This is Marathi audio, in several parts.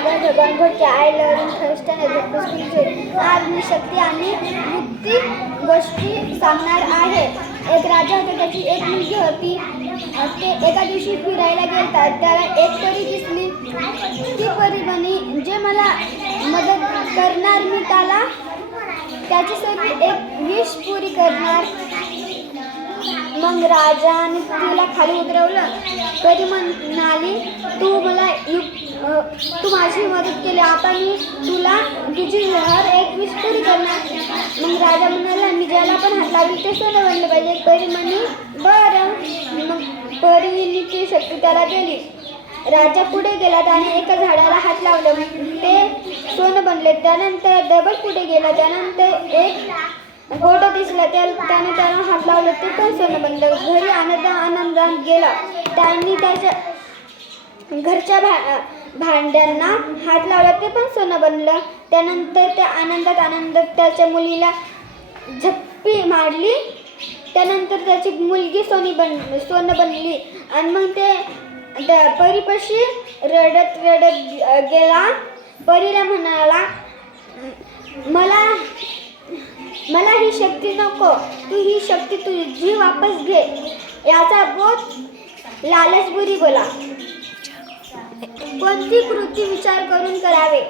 पागल भगवान भटके आई लहरून खरष्टाने पुष्कळ आत्मशक्ती आणि युक्ती गोष्टी सांगणार आहे। एक राजा होता, त्याची एक मुलगी होती। ते एका दिवशी फिरायला गेलता, त्याला एक परी दिसली। ती परी म्हणे, जे मला मदत करणार मी त्याच्यासाठी एक विष पुरी करणार। मग राजाने तिला खाली उतरवलं। परी म्हणाली, तू माझी मदत केली, आता मी तुझी हर एक विष पुरी करणार। मग राजा म्हणाला, मी ज्याला पण हात लावली ते सोनं बनलं पाहिजे। परी म्हणे, बरं। मग परीने ती शक्ती त्याला दिली। राजा पुढे गेला आणि एका झाडाला हात लावला, ते सोनं बनले। त्यानंतर डबल पुढे गेला, त्यानंतर एक घोडं दिसलं, त्याने हात लावला, ते पण सोनं बनलं। घरी आनंदात गेला, त्यांनी त्याच्या घरच्या भांड्यांना हात लावला, ते पण सोनं बनलं। त्यानंतर त्या आनंदात त्याच्या मुलीला झप्पी मारली, त्यानंतर त्याची मुलगी सोनं बनली। आणि मग ते परीपाशी रडत गेला। परीला म्हणाला, मला ही शक्ती नको, तू ही शक्ती तुझी वापस घे। याचा बोध लालच बुरी बोला। कोणती कृती विचार करून करावे।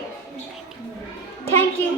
थँक्यू।